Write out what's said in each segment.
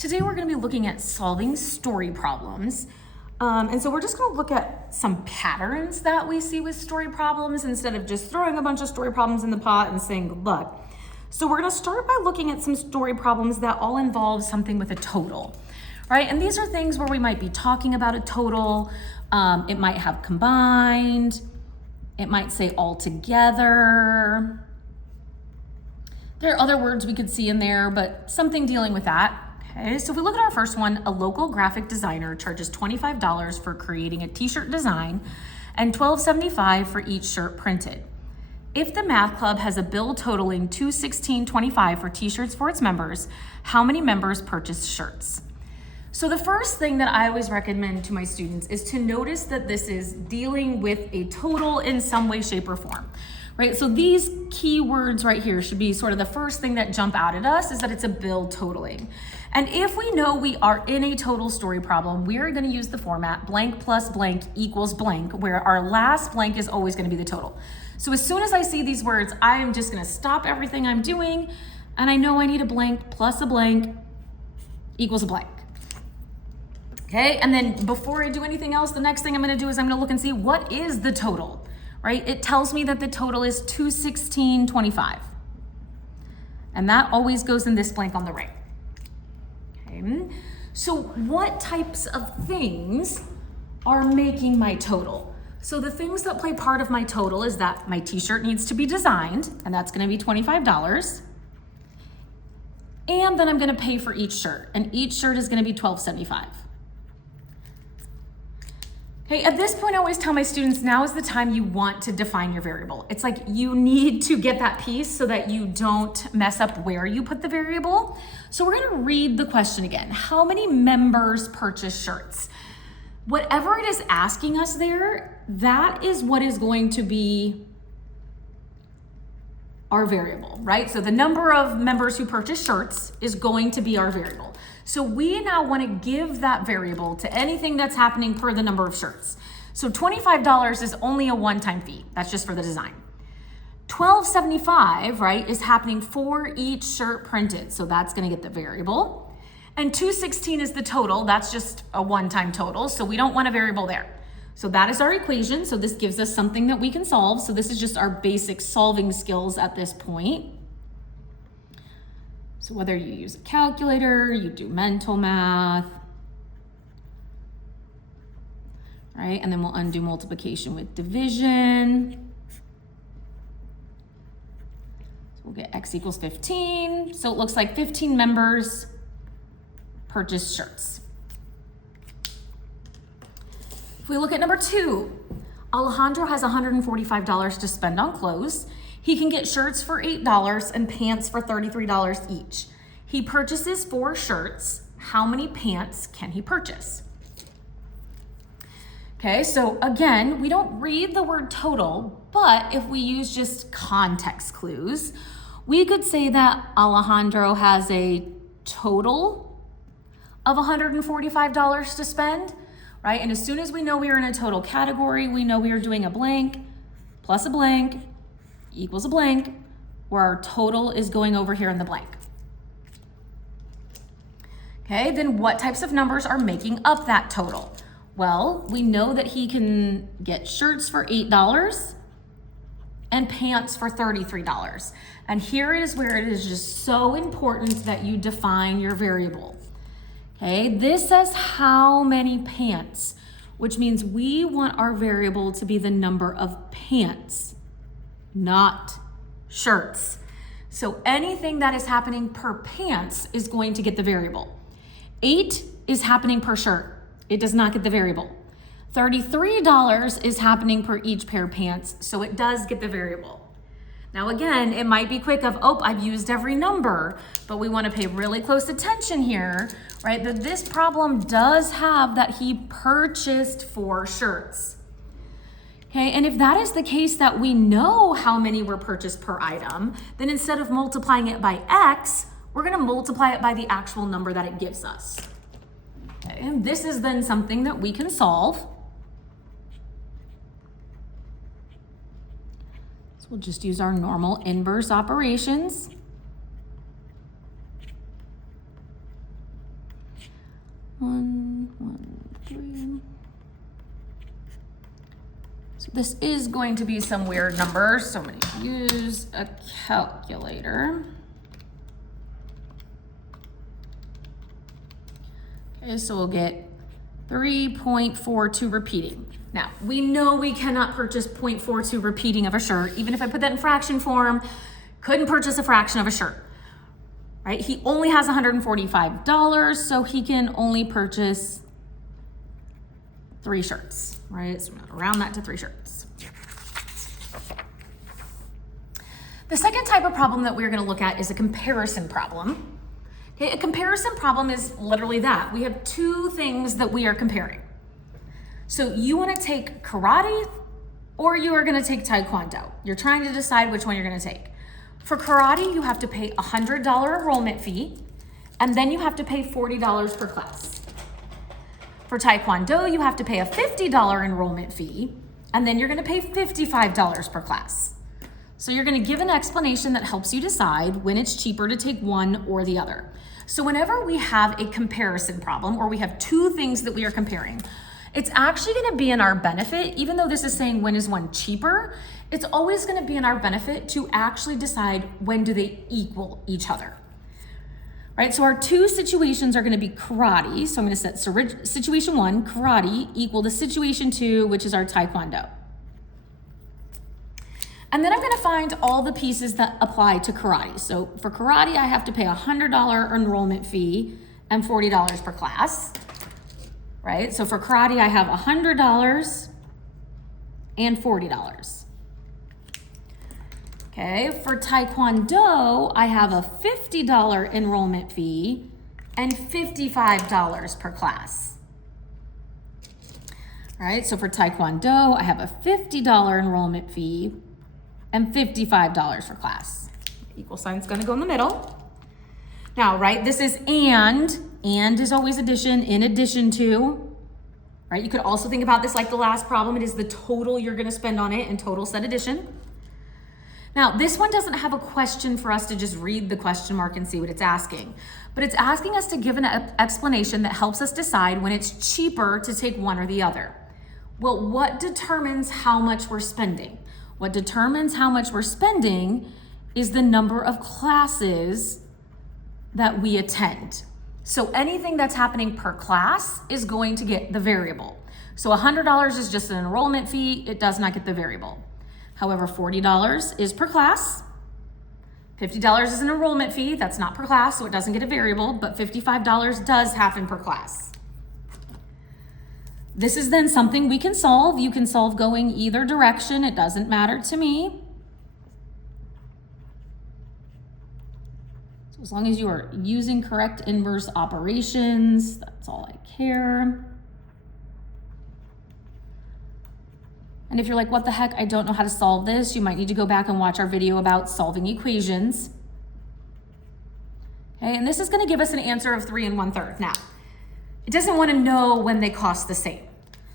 Today we're going to be looking at solving story problems. And so we're just going to look at some patterns that we see with story problems instead of just throwing a bunch of story problems in the pot and saying good luck. So we're going to start by looking at some story problems that all involve something with a total, right? And these are things where we might be talking about a total. It might have combined. It might say all together. There are other words we could see in there, but something dealing with that. Okay, so if we look at our first one, a local graphic designer charges $25 for creating a t-shirt design and $12.75 for each shirt printed. If the math club has a bill totaling $216.25 for t-shirts for its members, how many members purchase shirts? So the first thing that I always recommend to my students is to notice that this is dealing with a total in some way, shape, or form. Right, so these keywords right here should be sort of the first thing that jump out at us, is that it's a bill totaling. And if we know we are in a total story problem, we are going to use the format blank plus blank equals blank, where our last blank is always going to be the total. So as soon as I see these words, I am just going to stop everything I'm doing, and I know I need a blank plus a blank equals a blank. Okay, and then before I do anything else, the next thing I'm going to do is I'm going to look and see what is the total. Right? It tells me that the total is $216.25. And that always goes in this blank on the right. Okay. So what types of things are making my total? So the things that play part of my total is that my t-shirt needs to be designed, and that's going to be $25. And then I'm going to pay for each shirt, and each shirt is going to be $12.75. Okay, at this point, I always tell my students, now is the time you want to define your variable. It's like you need to get that piece so that you don't mess up where you put the variable. So we're gonna read the question again. How many members purchase shirts? Whatever it is asking us there, that is what is going to be our variable, right? So the number of members who purchase shirts is going to be our variable. So we now want to give that variable to anything that's happening per the number of shirts. So $25 is only a one-time fee. That's just for the design. $12.75, right, is happening for each shirt printed. So that's going to get the variable. And $216 is the total. That's just a one-time total. So we don't want a variable there. So that is our equation. So this gives us something that we can solve. So this is just our basic solving skills at this point. So whether you use a calculator, you do mental math, right? And then we'll undo multiplication with division. So we'll get x equals 15. So it looks like 15 members purchase shirts. If we look at number 2, Alejandro has $145 to spend on clothes. He can get shirts for $8 and pants for $33 each. He purchases 4 shirts. How many pants can he purchase? Okay, so again, we don't read the word total, but if we use just context clues, we could say that Alejandro has a total of $145 to spend, right? And as soon as we know we are in a total category, we know we are doing a blank plus a blank equals a blank, where our total is going over here in the blank. Okay, then what types of numbers are making up that total? Well, we know that he can get shirts for $8 and pants for $33. And here is where it is just so important that you define your variable. Okay, this says how many pants, which means we want our variable to be the number of pants, not shirts. So anything that is happening per pants is going to get the variable. 8 is happening per shirt. It does not get the variable. $33 is happening per each pair of pants, so it does get the variable. Now again, it might be quick of, oh, I've used every number, but we want to pay really close attention here, right? That this problem does have that he purchased 4 shirts. Okay, and if that is the case, that we know how many were purchased per item, then instead of multiplying it by X, we're going to multiply it by the actual number that it gives us. Okay, and this is then something that we can solve. So we'll just use our normal inverse operations. 113. So this is going to be some weird numbers, so I'm going to use a calculator. Okay, so we'll get 3.42 repeating. Now, we know we cannot purchase 0.42 repeating of a shirt. Even if I put that in fraction form, couldn't purchase a fraction of a shirt, right? He only has $145, so he can only purchase 3 shirts, right? So I'm gonna round that to 3 shirts. The second type of problem that we're gonna look at is a comparison problem. Okay, a comparison problem is literally that. We have 2 things that we are comparing. So you wanna take karate or you are gonna take taekwondo. You're trying to decide which one you're gonna take. For karate, you have to pay a $100 enrollment fee, and then you have to pay $40 per class. For taekwondo, you have to pay a $50 enrollment fee, and then you're gonna pay $55 per class. So you're gonna give an explanation that helps you decide when it's cheaper to take one or the other. So whenever we have a comparison problem, or we have 2 things that we are comparing, it's actually gonna be in our benefit, even though this is saying when is one cheaper, it's always gonna be in our benefit to actually decide when do they equal each other. Right, so our 2 situations are gonna be karate. So I'm gonna set situation 1, karate, equal to situation 2, which is our taekwondo. And then I'm gonna find all the pieces that apply to karate. So for karate, I have to pay a $100 enrollment fee and $40 per class, right? So for karate, I have $100 and $40. Okay, for taekwondo, I have a $50 enrollment fee and $55 per class. All right, so for taekwondo, I have a $50 enrollment fee and $55 for class. Equal sign's gonna go in the middle. Now, right, this is and is always addition, in addition to, right? You could also think about this like the last problem. It is the total you're gonna spend on it and total set addition. Now, this one doesn't have a question for us to just read the question mark and see what it's asking, but it's asking us to give an explanation that helps us decide when it's cheaper to take one or the other. Well, what determines how much we're spending? What determines how much we're spending is the number of classes that we attend. So anything that's happening per class is going to get the variable. So $100 is just an enrollment fee. It does not get the variable. However, $40 is per class. $50 is an enrollment fee. That's not per class, so it doesn't get a variable, but $55 does happen per class. This is then something we can solve. You can solve going either direction. It doesn't matter to me. So as long as you are using correct inverse operations, that's all I care. And if you're like, what the heck, I don't know how to solve this, you might need to go back and watch our video about solving equations. Okay, and this is gonna give us an answer of 3 1/3. Now, it doesn't wanna know when they cost the same.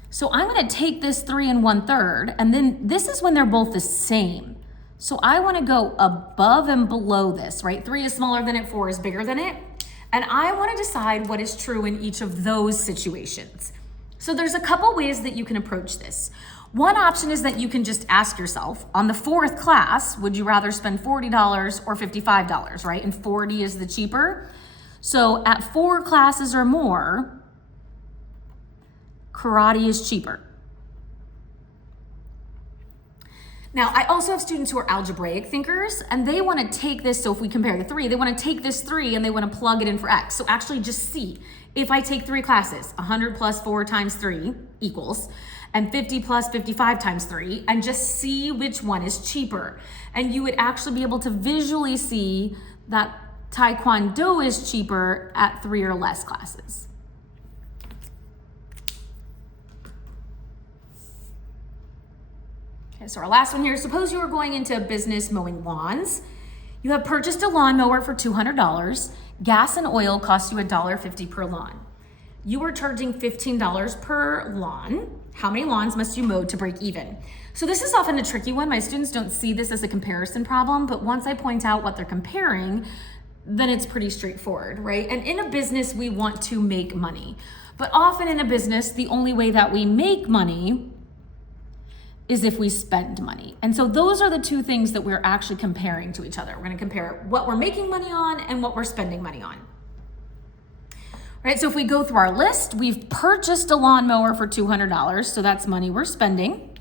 So I'm gonna take this 3 1/3, and then this is when they're both the same. So I wanna go above and below this, right? 3 is smaller than it, 4 is bigger than it. And I wanna decide what is true in each of those situations. So there's a couple ways that you can approach this. One option is that you can just ask yourself, on the 4th class, would you rather spend $40 or $55, right? And 40 is the cheaper. So at 4 classes or more, karate is cheaper. Now, I also have students who are algebraic thinkers, and they want to take this, so if we compare the 3, they want to take this 3 and they want to plug it in for x. So actually just see, if I take 3 classes, 100 plus 4 times 3 equals, and 50 plus 55 times 3, and just see which one is cheaper. And you would actually be able to visually see that taekwondo is cheaper at 3 or less classes. Okay, so our last one here, suppose you are going into a business mowing lawns. You have purchased a lawnmower for $200. Gas and oil cost you $1.50 per lawn. You are charging $15 per lawn. How many lawns must you mow to break even? So this is often a tricky one. My students don't see this as a comparison problem, but once I point out what they're comparing, then it's pretty straightforward, right? And in a business, we want to make money. But often in a business, the only way that we make money is if we spend money. And so those are the two things that we're actually comparing to each other. We're gonna compare what we're making money on and what we're spending money on. Right, so if we go through our list, we've purchased a lawnmower for $200, so that's money we're spending.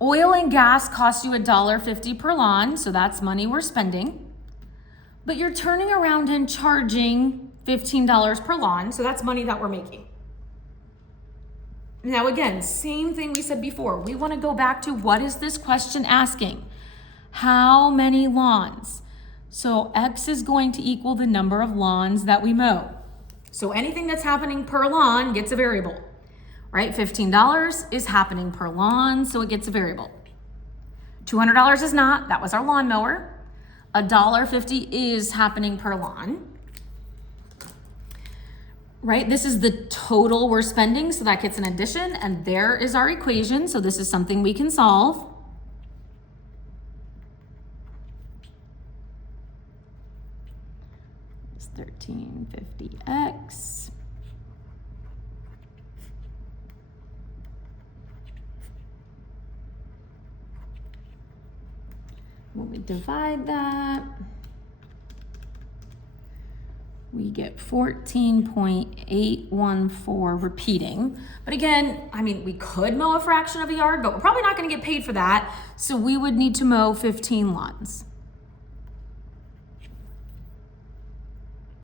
Oil and gas cost you $1.50 per lawn, so that's money we're spending. But you're turning around and charging $15 per lawn, so that's money that we're making. Now again, same thing we said before. We want to go back to what is this question asking? How many lawns? So X is going to equal the number of lawns that we mow. So anything that's happening per lawn gets a variable, right? $15 is happening per lawn, so it gets a variable. $200 is not, that was our lawnmower. $1.50 is happening per lawn. Right, this is the total we're spending, so that gets an addition, and there is our equation. So this is something we can solve. It's 1350x. When we divide that, we get 14.814 repeating. But again, I mean, we could mow a fraction of a yard, but we're probably not gonna get paid for that. So we would need to mow 15 lawns.